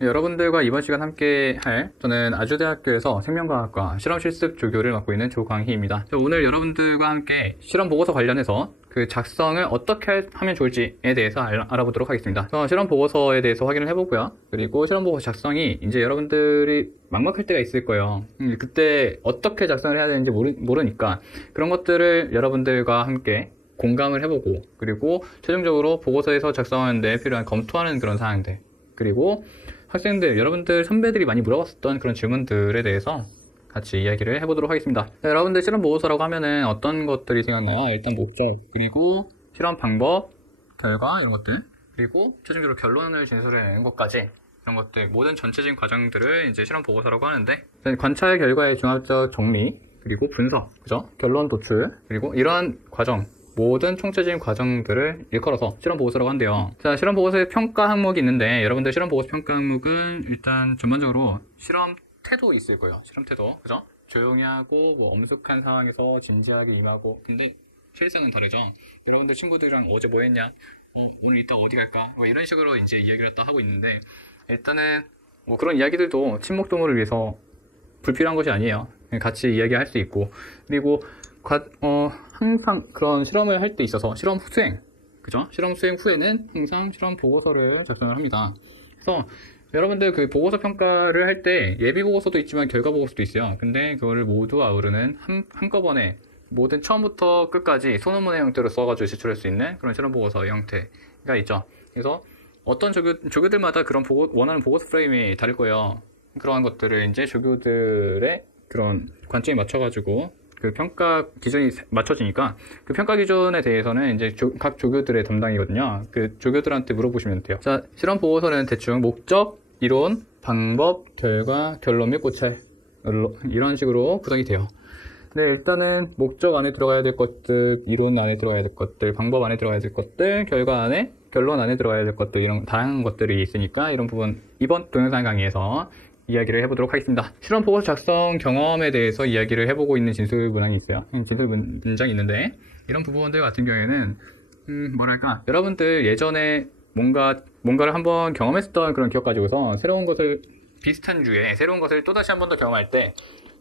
여러분들과 이번 시간 함께 할 저는 아주대학교에서 생명과학과 실험실습 조교를 맡고 있는 조광희입니다. 오늘 여러분들과 함께 실험 보고서 관련해서 그 작성을 어떻게 하면 좋을지에 대해서 알아보도록 하겠습니다. 실험 보고서에 대해서 확인을 해보고요. 그리고 실험 보고서 작성이 이제 여러분들이 막막할 때가 있을 거예요. 그때 어떻게 작성을 해야 되는지 모르니까 그런 것들을 여러분들과 함께 공감을 해보고, 그리고 최종적으로 보고서에서 작성하는데 필요한 검토하는 그런 사항들, 그리고 학생들, 여러분들 선배들이 많이 물어봤었던 그런 질문들에 대해서 같이 이야기를 해보도록 하겠습니다. 여러분들 실험 보고서라고 하면은 어떤 것들이 생각나요? 일단 목적, 그리고 실험 방법, 결과 이런 것들, 그리고 최종적으로 결론을 진술해내는 것까지, 이런 것들 모든 전체적인 과정들을 이제 실험 보고서라고 하는데, 관찰 결과의 종합적 정리, 그리고 분석, 그죠? 결론 도출, 그리고 이러한 과정, 모든 총체적인 과정들을 일컬어서 실험 보고서라고 한대요. 자, 실험 보고서의 평가 항목이 있는데, 여러분들 실험 보고서 평가 항목은 일단 전반적으로 실험 태도 있을 거예요. 실험 태도, 그죠? 조용히 하고 뭐 엄숙한 상황에서 진지하게 임하고. 근데 실상은 다르죠. 여러분들 친구들이랑 어제 뭐 했냐? 오늘 이따 어디 갈까? 뭐 이런 식으로 이제 이야기를 다 하고 있는데, 일단은 뭐 그런 이야기들도 친목 도모를 위해서 불필요한 것이 아니에요. 같이 이야기할 수 있고, 그리고 항상 그런 실험을 할 때 있어서 실험 수행, 그죠? 실험 수행 후에는 항상 실험 보고서를 작성을 합니다. 그래서 여러분들 그 보고서 평가를 할 때 예비 보고서도 있지만 결과 보고서도 있어요. 근데 그거를 모두 아우르는 한꺼번에 모든 처음부터 끝까지 소논문의 형태로 써가지고 제출할 수 있는 그런 실험 보고서 형태가 있죠. 그래서 어떤 조교들마다 그런 원하는 보고서 프레임이 다를 거예요. 그러한 것들을 이제 조교들의 그런 관점에 맞춰가지고 그 평가 기준이 맞춰지니까, 그 평가 기준에 대해서는 이제 각 조교들의 담당이거든요. 그 조교들한테 물어보시면 돼요. 자, 실험 보고서는 대충 목적, 이론, 방법, 결과, 결론 및 고찰, 이런 식으로 구성이 돼요. 근데 일단은 목적 안에 들어가야 될 것들, 이론 안에 들어가야 될 것들, 방법 안에 들어가야 될 것들, 결론 안에 들어가야 될 것들, 이런 다양한 것들이 있으니까 이런 부분 이번 동영상 강의에서 이야기를 해보도록 하겠습니다. 실험 보고서 작성 경험에 대해서 이야기를 해보고 있는 진술 문항이 있어요. 진술 문장이 있는데, 이런 부분들 같은 경우에는 뭐랄까, 여러분들 예전에 뭔가를 한번 경험했었던 그런 기억 가지고서 새로운 것을, 비슷한 류의 새로운 것을 또다시 한 번 더 경험할 때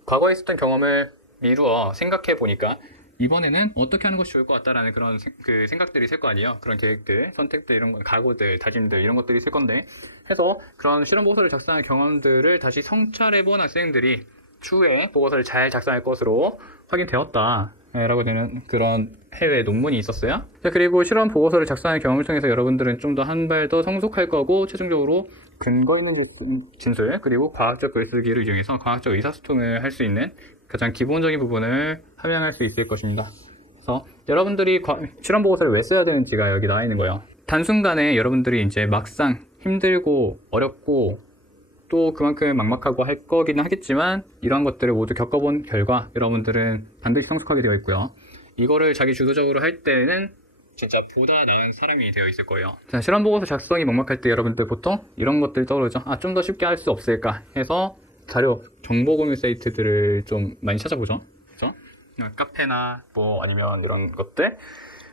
과거에 있었던 경험을 미루어 생각해 보니까 이번에는 어떻게 하는 것이 좋을 것 같다라는 그런 그 생각들이 있을 거 아니에요. 그런 계획들, 선택들, 이런 거, 각오들, 다짐들, 이런 것들이 있을 건데, 해서 그런 실험 보고서를 작성한 경험들을 다시 성찰해본 학생들이 추후에 보고서를 잘 작성할 것으로 확인되었다 라고 되는 그런 해외 논문이 있었어요. 자, 그리고 실험 보고서를 작성한 경험을 통해서 여러분들은 좀 더 한 발 더 성숙할 거고, 최종적으로 근거 있는 진술, 그리고 과학적 글쓰기를 이용해서 과학적 의사소통을 할 수 있는 가장 기본적인 부분을 함양할 수 있을 것입니다. 그래서 여러분들이 실험 보고서를 왜 써야 되는지가 여기 나와 있는 거예요. 단순간에 여러분들이 이제 막상 힘들고 어렵고 또 그만큼 막막하고 할 거기는 하겠지만, 이러한 것들을 모두 겪어본 결과 여러분들은 반드시 성숙하게 되어 있고요. 이거를 자기 주도적으로 할 때는 진짜 보다 나은 사람이 되어 있을 거예요. 자, 실험 보고서 작성이 막막할 때 여러분들 보통 이런 것들 떠오르죠. 좀 더 쉽게 할 수 없을까 해서 자료, 정보 공유 사이트들을 좀 많이 찾아보죠. 그죠? 카페나 뭐 아니면 이런 것들.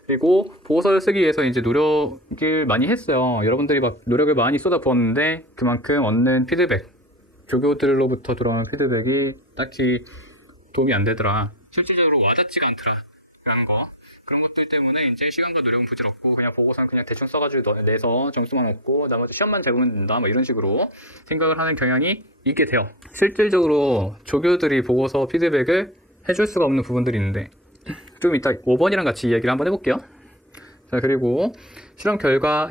그리고 보고서를 쓰기 위해서 이제 노력을 많이 했어요. 여러분들이 막 노력을 많이 쏟아부었는데 그만큼 얻는 피드백, 조교들로부터 들어오는 피드백이 딱히 도움이 안 되더라. 실질적으로 와닿지가 않더라. 라는 거. 그런 것들 때문에 이제 시간과 노력은 부질없고 그냥 보고서는 그냥 대충 써가지고 내서 점수만 얻고 나머지 시험만 잘 보면 된다, 뭐 이런 식으로 생각을 하는 경향이 있게 돼요. 실질적으로 조교들이 보고서 피드백을 해줄 수가 없는 부분들이 있는데, 좀 이따 5번이랑 같이 이야기를 한번 해볼게요. 자, 그리고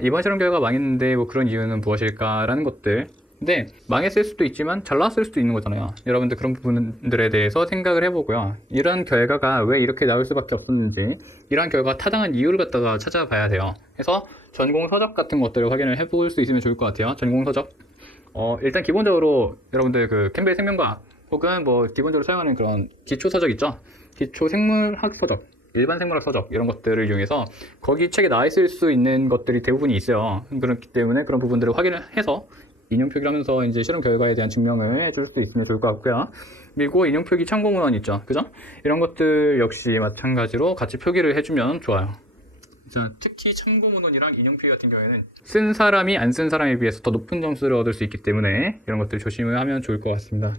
이번 실험 결과 망했는데 뭐 그런 이유는 무엇일까라는 것들. 근데 망했을 수도 있지만 잘 나왔을 수도 있는 거잖아요. 여러분들 그런 부분들에 대해서 생각을 해보고요. 이런 결과가 왜 이렇게 나올 수밖에 없었는지, 이런 결과가 타당한 이유를 갖다가 찾아봐야 돼요. 그래서 전공 서적 같은 것들을 확인을 해볼 수 있으면 좋을 것 같아요. 전공 서적. 일단 기본적으로 여러분들 그 캠벨 생명과학 혹은 뭐 기본적으로 사용하는 그런 기초 서적 있죠. 기초 생물학 서적, 일반 생물학 서적, 이런 것들을 이용해서 거기 책에 나와 있을 수 있는 것들이 대부분이 있어요. 그렇기 때문에 그런 부분들을 확인을 해서 인용표기를 하면서 이제 실험 결과에 대한 증명을 해줄 수 있으면 좋을 것 같고요. 그리고 인용표기 참고 문헌 있죠. 그죠? 이런 것들 역시 마찬가지로 같이 표기를 해주면 좋아요. 자, 특히 참고 문헌이랑 인용 필기 같은 경우에는 쓴 사람이 안 쓴 사람에 비해서 더 높은 점수를 얻을 수 있기 때문에 이런 것들 조심을 하면 좋을 것 같습니다.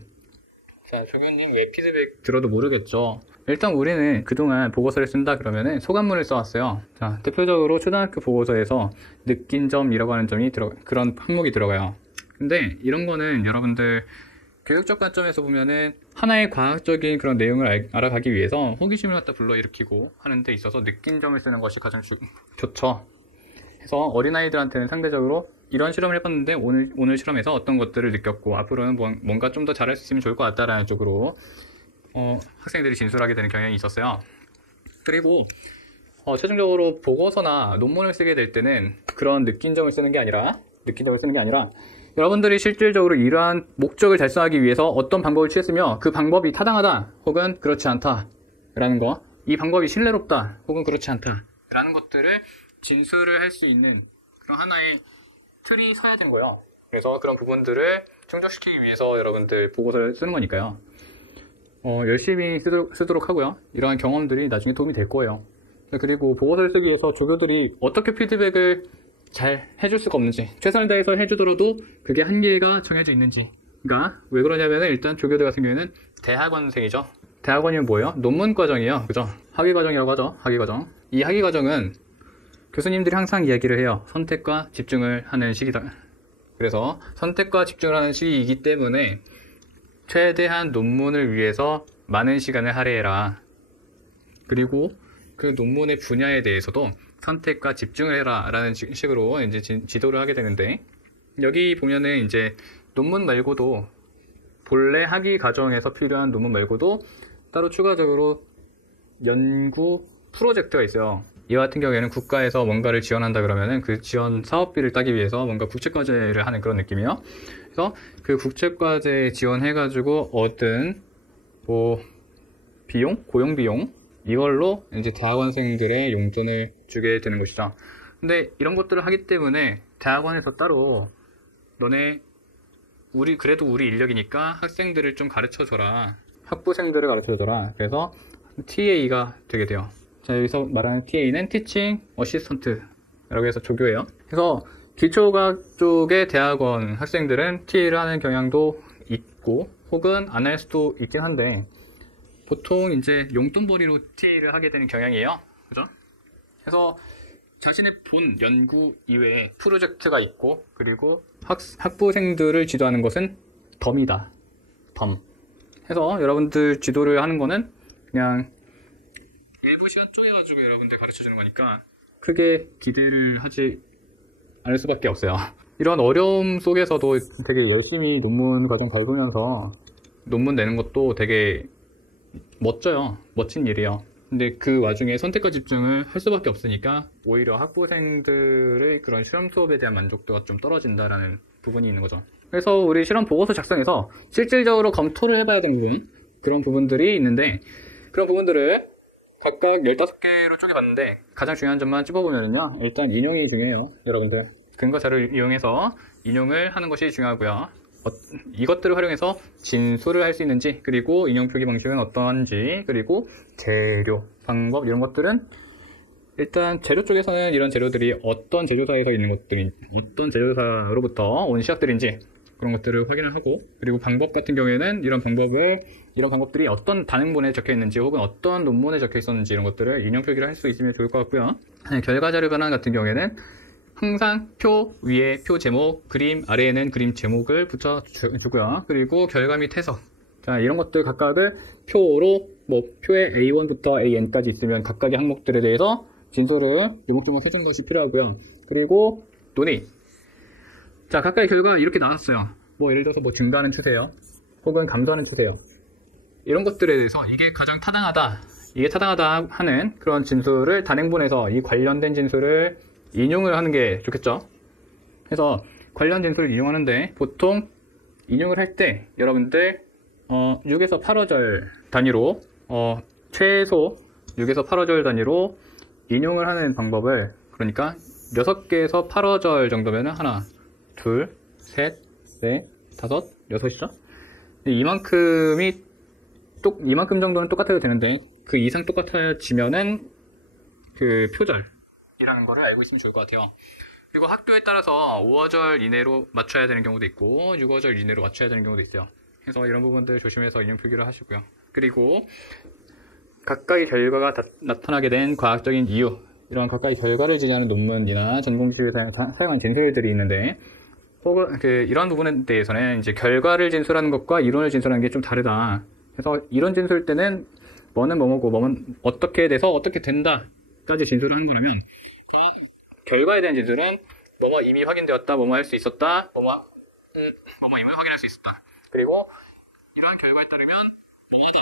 자, 조교님 왜 피드백 들어도 모르겠죠? 일단 우리는 그동안 보고서를 쓴다 그러면은 소감문을 써왔어요. 자, 대표적으로 초등학교 보고서에서 느낀 점이라고 하는 점이 그런 항목이 들어가요. 근데 이런 거는 여러분들 교육적 관점에서 보면은 하나의 과학적인 그런 내용을 알아가기 위해서 호기심을 갖다 불러일으키고 하는 데 있어서 느낀 점을 쓰는 것이 가장 좋죠. 그래서 어린아이들한테는 상대적으로 이런 실험을 해봤는데 오늘 실험에서 어떤 것들을 느꼈고 앞으로는 뭔가 좀 더 잘할 수 있으면 좋을 것 같다라는 쪽으로 학생들이 진술하게 되는 경향이 있었어요. 그리고 최종적으로 보고서나 논문을 쓰게 될 때는 그런 느낀 점을 쓰는 게 아니라 여러분들이 실질적으로 이러한 목적을 달성하기 위해서 어떤 방법을 취했으며 그 방법이 타당하다 혹은 그렇지 않다 라는 거, 이 방법이 신뢰롭다 혹은 그렇지 않다 라는 것들을 진술을 할 수 있는 그런 하나의 틀이 서야 되는 거예요. 그래서 그런 부분들을 충족시키기 위해서 여러분들 보고서를 쓰는 거니까요. 열심히 쓰도록 하고요. 이러한 경험들이 나중에 도움이 될 거예요. 그리고 보고서를 쓰기 위해서 조교들이 어떻게 피드백을 잘 해줄 수가 없는지, 최선을 다해서 해주더라도 그게 한계가 정해져 있는지. 그러니까 왜 그러냐면 일단 조교들 같은 경우에는 대학원생이죠. 대학원이면 뭐예요? 논문 과정이에요. 그죠? 학위 과정이라고 하죠. 학위 과정. 이 학위 과정은 교수님들이 항상 이야기를 해요. 선택과 집중을 하는 시기다. 그래서 선택과 집중을 하는 시기이기 때문에 최대한 논문을 위해서 많은 시간을 할애해라. 그리고 그 논문의 분야에 대해서도 선택과 집중을 해라 라는 식으로 이제 지도를 하게 되는데, 여기 보면은 이제 논문 말고도 본래 학위 과정에서 필요한 논문 말고도 따로 추가적으로 연구 프로젝트가 있어요. 이와 같은 경우에는 국가에서 뭔가를 지원한다 그러면은 그 지원 사업비를 따기 위해서 뭔가 국책과제를 하는 그런 느낌이에요. 그래서 그 국책과제 지원해가지고 얻은 고용 비용 이걸로 이제 대학원생들의 용돈을 주게 되는 것이죠. 근데 이런 것들을 하기 때문에 대학원에서 따로 그래도 우리 인력이니까 학생들을 좀 가르쳐줘라, 학부생들을 가르쳐줘라, 그래서 TA가 되게 돼요. 자, 여기서 말하는 TA는 Teaching Assistant라고 해서 조교예요. 그래서 기초과학 쪽의 대학원 학생들은 TA를 하는 경향도 있고 혹은 안 할 수도 있긴 한데 보통 이제 용돈벌이로 TA를 하게 되는 경향이에요. 그죠? 그래서 자신의 본 연구 이외에 프로젝트가 있고, 그리고 학부생들을 지도하는 것은 덤이다. 덤. 해서 여러분들 지도를 하는 거는 그냥 일부 시간 쪼개가지고 여러분들 가르쳐주는 거니까 크게 기대를 하지 않을 수밖에 없어요. 이런 어려움 속에서도 되게 열심히 논문 과정 잘 보면서 논문 내는 것도 되게 멋져요. 멋진 일이에요. 근데 그 와중에 선택과 집중을 할 수밖에 없으니까 오히려 학부생들의 그런 실험 수업에 대한 만족도가 좀 떨어진다라는 부분이 있는 거죠. 그래서 우리 실험 보고서 작성에서 실질적으로 검토를 해봐야 되는 부분, 그런 부분들이 있는데, 그런 부분들을 각각 15개로 쪼개봤는데 가장 중요한 점만 찝어보면요, 일단 인용이 중요해요. 여러분들 근거 자료를 이용해서 인용을 하는 것이 중요하고요. 이것들을 활용해서 진술을 할 수 있는지, 그리고 인용 표기 방식은 어떠한지, 그리고 재료, 방법 이런 것들은 일단 재료 쪽에서는 이런 재료들이 어떤 제조사에서 있는 것들이 어떤 제조사로부터 온 시약들인지 그런 것들을 확인을 하고, 그리고 방법 같은 경우에는 이런 방법들이 어떤 단행본에 적혀 있는지 혹은 어떤 논문에 적혀 있었는지 이런 것들을 인용 표기를 할 수 있으면 좋을 것 같고요. 결과 자료 변환 같은 경우에는 항상 표 위에 표 제목, 그림 아래에는 그림 제목을 붙여주고요. 그리고 결과 및 해석. 자, 이런 것들 각각을 표로, 표에 A1부터 AN까지 있으면 각각의 항목들에 대해서 진술을 요목조목 해주는 것이 필요하고요. 그리고 논의. 자, 각각의 결과 이렇게 나왔어요. 예를 들어서 증가하는 추세요. 혹은 감소하는 추세요. 이런 것들에 대해서 이게 타당하다 하는 그런 진술을 단행본에서 이 관련된 진술을 인용을 하는 게 좋겠죠. 그래서 관련 진술을 인용하는데 보통 인용을 할 때 여러분들 6에서 8어절 단위로 최소 6에서 8어절 단위로 인용을 하는 방법을, 그러니까 6개에서 8어절 정도면 하나, 둘, 셋, 넷, 다섯, 여섯이죠. 이만큼 정도는 똑같아도 되는데 그 이상 똑같아지면은 그 표절이 이라는 거를 알고 있으면 좋을 것 같아요. 그리고 학교에 따라서 5어절 이내로 맞춰야 되는 경우도 있고 6어절 이내로 맞춰야 되는 경우도 있어요. 그래서 이런 부분들 조심해서 인용 표기를 하시고요. 그리고 각각의 결과가 나타나게 된 과학적인 이유, 이런 각각의 결과를 지지하는 논문이나 전공지에 사용한 진술들이 있는데, 혹은 이런 부분에 대해서는 이제 결과를 진술하는 것과 이론을 진술하는 게 좀 다르다. 그래서 이론 진술 때는 뭐는 뭐뭐고 뭐는 어떻게 돼서 어떻게 된다까지 진술을 하는 거라면, 결과에 대한 진술은 뭐뭐 이미 확인되었다, 뭐뭐 할 수 있었다, 뭐뭐 임을 확인할 수 있었다. 그리고 이러한 결과에 따르면 뭐뭐하다.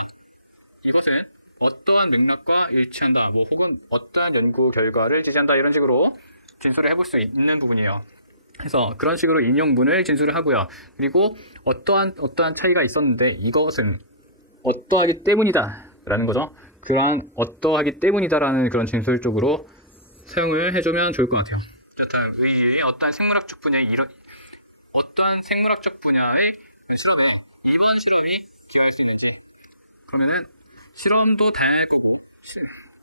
이것은 어떠한 맥락과 일치한다, 뭐 혹은 어떠한 연구 결과를 지지한다, 이런 식으로 진술을 해볼 수 있는 부분이에요. 그래서 그런 식으로 인용문을 진술을 하고요. 그리고 어떠한 차이가 있었는데 이것은 어떠하기 때문이다 라는 거죠. 그러한 어떠하기 때문이다 라는 그런 진술 쪽으로 사용을 해주면 좋을 것 같아요. 어떤 의의 어떠한 생물학적 분야의 어떠한 생물학적 분야의 실험에 이번 실험이 기여할 수 있는지. 그러면은 실험도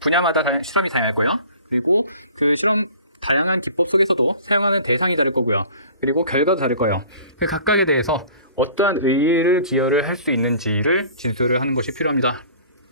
분야마다 실험이 다양할 거예요. 그리고 그 실험 다양한 기법 속에서도 사용하는 대상이 다를 거고요. 그리고 결과도 다를 거예요. 그 각각에 대해서 어떠한 의의를 기여를 할 수 있는지를 진술을 하는 것이 필요합니다.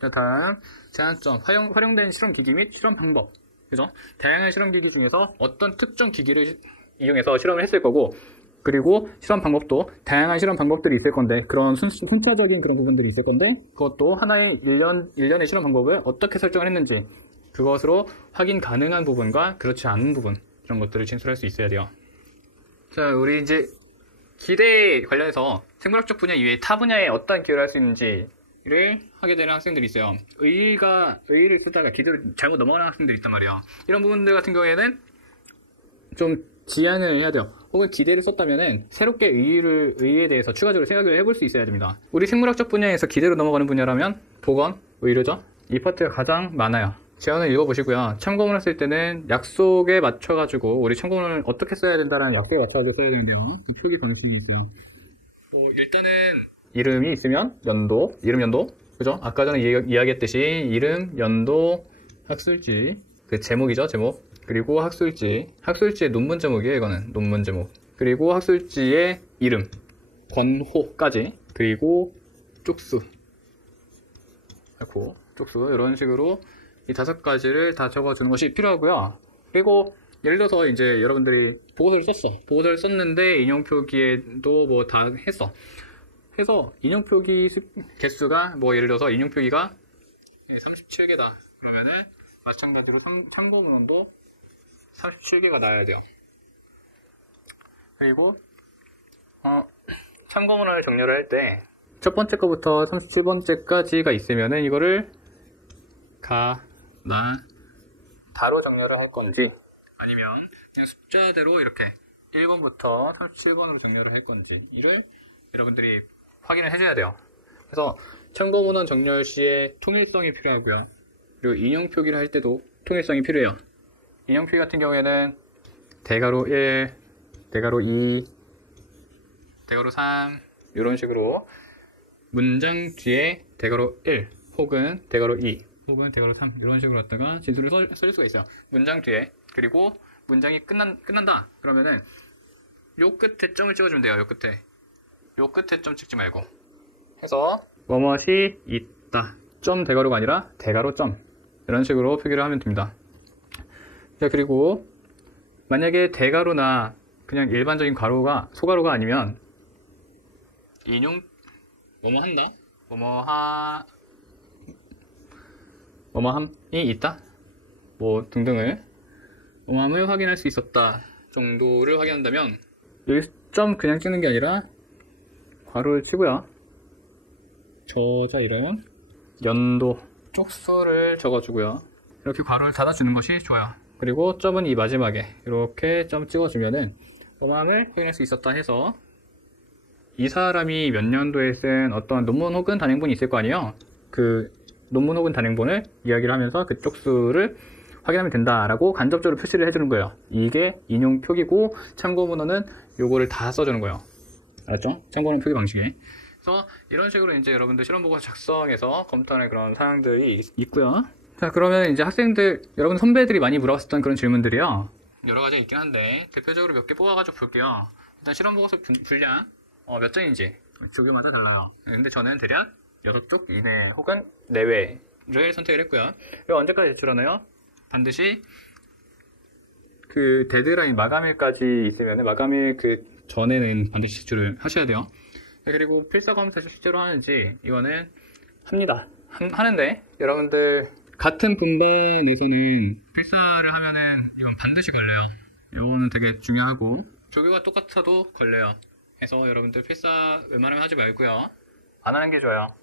자, 다음 제한점, 활용된 실험기기 및 실험 방법. 그죠? 다양한 실험기기 중에서 어떤 특정 기기를 이용해서 실험을 했을 거고, 그리고 실험 방법도 다양한 실험 방법들이 있을 건데, 그런 순차적인 그런 부분들이 있을 건데, 그것도 하나의 일련의 실험 방법을 어떻게 설정을 했는지, 그것으로 확인 가능한 부분과 그렇지 않은 부분, 이런 것들을 진술할 수 있어야 돼요. 자, 우리 이제 기대에 관련해서 생물학적 분야 이외에 타 분야에 어떠한 기여를 할 수 있는지를 하게 되는 학생들이 있어요. 의의를 쓰다가 기대로 잘못 넘어가는 학생들이 있단 말이에요. 이런 부분들 같은 경우에는 좀 지양을 해야 돼요. 혹은 기대를 썼다면은 새롭게 의의에 대해서 추가적으로 생각을 해볼 수 있어야 됩니다. 우리 생물학적 분야에서 기대로 넘어가는 분야라면 보건, 의료죠. 이 파트가 가장 많아요. 제안을 읽어보시고요. 참고문을 쓸 때는 약속에 맞춰가지고 우리 참고문을 어떻게 써야 된다는 약속에 맞춰가지고 써야 되는데요. 그 표기 방식이 있어요. 일단은 이름이 있으면 이름 연도, 그죠? 아까 전에 이야기했듯이 이름, 연도, 학술지, 그 제목이죠, 제목. 그리고 학술지의 논문 제목이에요, 이거는. 논문 제목. 그리고 학술지의 이름, 권호까지. 그리고 쪽수, 이런 식으로 이 5가지를 다 적어주는 것이 필요하고요. 그리고 예를 들어서 이제 여러분들이 보고서를 썼는데 인용표기에도 뭐 다 했어. 해서 인용표기 개수가 뭐 예를 들어서 인용표기가 37개다. 그러면은 마찬가지로 참고문헌도 37개가 나와야 돼요. 그리고 참고문헌을 정렬을 할 때 첫 번째 거부터 37번째까지가 있으면은 이거를 다로 정렬을 할 건지, 아니면 그냥 숫자대로 이렇게 1번부터 37번으로 정렬을 할 건지, 이를 여러분들이 확인을 해줘야 돼요. 그래서 참고문헌 정렬 시에 통일성이 필요하고요. 그리고 인용 표기를 할 때도 통일성이 필요해요. 인용 표기 같은 경우에는 대괄호 1, 대괄호 2, 대괄호 3 이런 식으로 문장 뒤에 대괄호 1 혹은 대괄호 2 혹은 대괄호 3 이런 식으로 갖다가 진술을 쓸 수가 있어요. 문장 뒤에. 그리고 문장이 끝난다 그러면은 요 끝에 점을 찍어주면 돼요. 요 끝에 점 찍지 말고 해서 뭐뭇이 있다, 점 대괄호가 아니라 대괄호 점, 이런 식으로 표기를 하면 됩니다. 자, 그리고 만약에 대괄호나 그냥 일반적인 괄호가 소괄호가 아니면 인용 뭐뭐한다, 뭐뭐함이 있다, 뭐 등등을 뭐뭐함을 확인할 수 있었다 정도를 확인한다면 여기 점 그냥 찍는 게 아니라 괄호를 치고요. 저자 이름, 연도, 쪽수를 적어주고요. 이렇게 괄호를 닫아주는 것이 좋아요. 그리고 점은 이 마지막에 이렇게 점 찍어주면은 뭐뭐함을 확인할 수 있었다 해서 이 사람이 몇 년도에 쓴 어떤 논문 혹은 단행본이 있을 거 아니에요. 그 논문 혹은 단행본을 이야기를 하면서 그 쪽수를 확인하면 된다라고 간접적으로 표시를 해주는 거예요. 이게 인용 표기고 참고문헌은 요거를 다 써주는 거예요. 알았죠? 참고문헌 표기 방식이. 그래서 이런 식으로 이제 여러분들 실험 보고서 작성해서 검토하는 그런 사항들이 있고요. 자, 그러면 이제 학생들, 여러분 선배들이 많이 물어봤었던 그런 질문들이요. 여러 가지 있긴 한데, 대표적으로 몇 개 뽑아가지고 볼게요. 일단 실험 보고서 분량, 몇 점인지, 조교마다 달라요. 근데 저는 대략 6쪽 이내 혹은 내외를 선택을 했고요. 이거 언제까지 제출하나요? 반드시 그 데드라인 마감일까지 있으면 마감일 그 전에는 반드시 제출을 하셔야 돼요. 그리고 필사검사 실제로 하는지 이거는 합니다. 하는데 여러분들 같은 분반에서는 필사를 하면은 이건 반드시 걸려요. 이거는 되게 중요하고 조교가 똑같아도 걸려요. 그래서 여러분들 필사 웬만하면 하지 말고요. 안 하는 게 좋아요.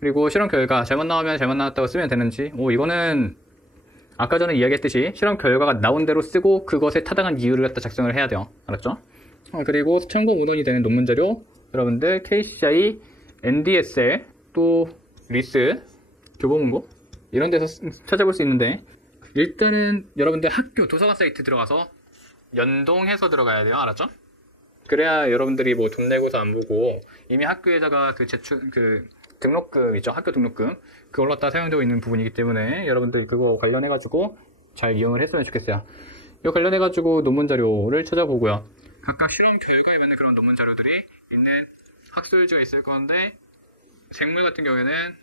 그리고 실험 결과 잘못 나오면 잘못 나왔다고 쓰면 되는지 이거는 아까 전에 이야기했듯이 실험 결과가 나온 대로 쓰고 그것에 타당한 이유를 갖다 작성을 해야 돼요. 알았죠? 그리고 참고 문헌이 되는 논문 자료 여러분들 KCI, NDSL, 또 리스, 교보문고 이런 데서 찾아볼 수 있는데 일단은 여러분들 학교 도서관 사이트 들어가서 연동해서 들어가야 돼요. 알았죠? 그래야 여러분들이 뭐 돈 내고서 안 보고 이미 학교에다가 그 등록금 있죠? 학교 등록금 그걸로 갖다 사용되고 있는 부분이기 때문에 여러분들 그거 관련해가지고 잘 이용을 했으면 좋겠어요. 이거 관련해가지고 논문 자료를 찾아보고요. 각각 실험 결과에 맞는 그런 논문 자료들이 있는 학술지가 있을 건데 생물 같은 경우에는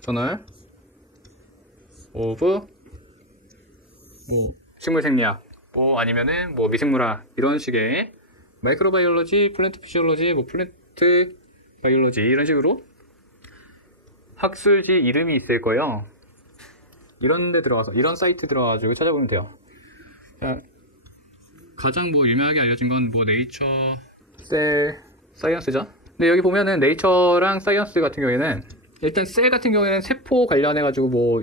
저널 오브 식물 생리학 아니면은 미생물학 이런 식의 마이크로바이올로지, 플랜트 피시올로지, 플랜트 바이올로지 이런 식으로 학술지 이름이 있을 거예요. 이런 데 들어가서 이런 사이트 들어가가지고 찾아보면 돼요. 자, 가장 유명하게 알려진 건 네이처 셀 사이언스죠. 근데 여기 보면은 네이처랑 사이언스 같은 경우에는 일단 셀 같은 경우에는 세포 관련해가지고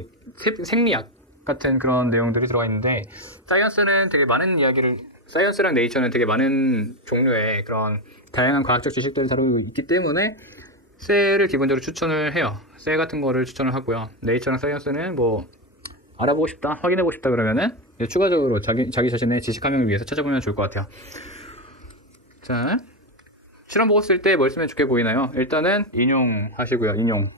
생리학 같은 그런 내용들이 들어가 있는데 사이언스는 되게 많은 이야기를 사이언스랑 네이처는 되게 많은 종류의 그런 다양한 과학적 지식들을 다루고 있기 때문에 셀을 기본적으로 추천을 해요. 셀 같은 거를 추천을 하고요. 네이처랑 사이언스는 알아보고 싶다, 확인해보고 싶다 그러면은 추가적으로 자기 자신의 지식 함양을 위해서 찾아보면 좋을 것 같아요. 자, 실험 보고 쓸 때 뭘 쓰면 좋게 보이나요? 일단은 인용하시고요. 인용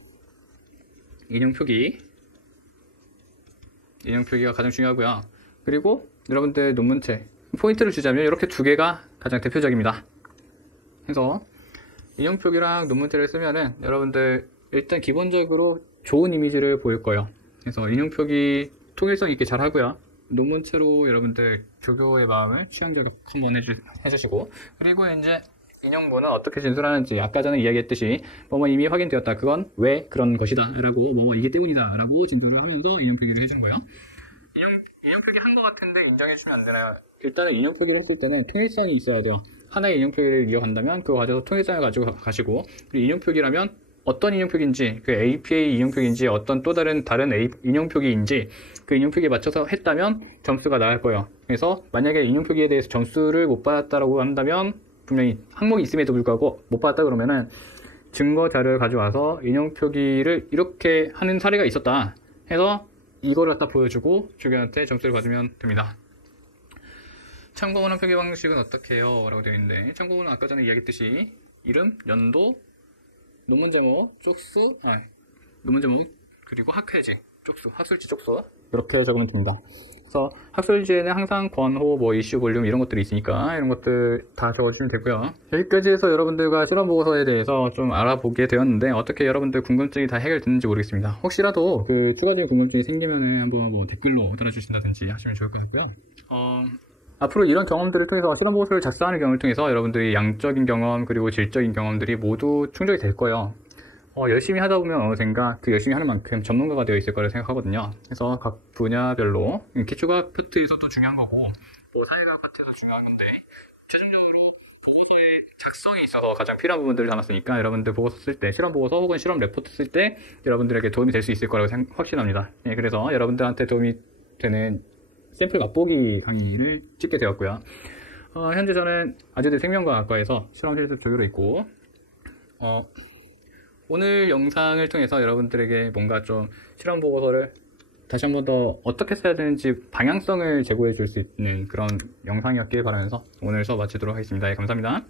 표기가 가장 중요하고요. 그리고 여러분들 논문책 포인트를 주자면 이렇게 두 개가 가장 대표적입니다. 그래서 인용 표기랑 논문책을 쓰면은 여러분들 일단 기본적으로 좋은 이미지를 보일 거예요. 그래서 인용 표기 통일성 있게 잘 하고요. 논문체로 여러분들 조교의 마음을 취향 저격 한번 해주시고 그리고 이제 인용문은 어떻게 진술하는지 아까 전에 이야기했듯이 이미 확인되었다. 그건 왜 그런 것이다 라고 이게 때문이다 라고 진술을 하면서 인용 표기를 해주는 거예요. 인용 표기 한 것 같은데 인정해주면 안 되나요? 일단은 인용 표기를 했을 때는 통일성이 있어야 돼요. 하나의 인용 표기를 이어간다면 그거 가져서 통일성을 가지고 가시고 그리고 인용 표기라면 어떤 인용 표기인지 그 APA 인용 표기인지 어떤 또 다른 인용 표기인지 그 인용 표기에 맞춰서 했다면 점수가 나갈 거예요. 그래서 만약에 인용 표기에 대해서 점수를 못 받았다라고 한다면 분명히 항목이 있음에도 불구하고 못 받았다 그러면은 증거 자료를 가져와서 인용 표기를 이렇게 하는 사례가 있었다 해서 이거를 갖다 보여주고 조교한테 점수를 받으면 됩니다. 참고문헌 표기 방식은 어떻게 해요? 라고 되어 있는데 참고문은 아까 전에 이야기했듯이 이름, 연도, 논문 제목, 쪽수, 논문 제목 그리고 학회지, 쪽수, 학술지 쪽수 이렇게 적으면 됩니다. 그래서 학술지에는 항상 권호, 이슈, 볼륨 이런 것들이 있으니까 이런 것들 다 적어주시면 되고요. 여기까지 해서 여러분들과 실험 보고서에 대해서 좀 알아보게 되었는데 어떻게 여러분들 궁금증이 다 해결됐는지 모르겠습니다. 혹시라도 그 추가적인 궁금증이 생기면은 한번 댓글로 달아주신다든지 하시면 좋을 것 같고요. 앞으로 이런 경험들을 통해서 실험 보고서를 작성하는 경험을 통해서 여러분들이 양적인 경험 그리고 질적인 경험들이 모두 충족이 될 거예요. 열심히 하다 보면 어느샌가 그 열심히 하는 만큼 전문가가 되어 있을 거라고 생각하거든요. 그래서 각 분야별로 기초과학 파트에서도 중요한 거고 사회과학 파트에도 중요한 건데 최종적으로 보고서의 작성에 있어서 가장 필요한 부분들을 담았으니까 여러분들 보고서 쓸 때 실험 보고서 혹은 실험 레포트 쓸 때 여러분들에게 도움이 될 수 있을 거라고 확신합니다. 그래서 여러분들한테 도움이 되는 샘플 맛보기 강의를 찍게 되었고요. 현재 저는 아주대 생명과학과에서 실험 실습 조교로 있고 오늘 영상을 통해서 여러분들에게 뭔가 좀 실험 보고서를 다시 한 번 더 어떻게 써야 되는지 방향성을 제고해 줄 수 있는 그런 영상이었길 바라면서 오늘 수업 마치도록 하겠습니다. 감사합니다.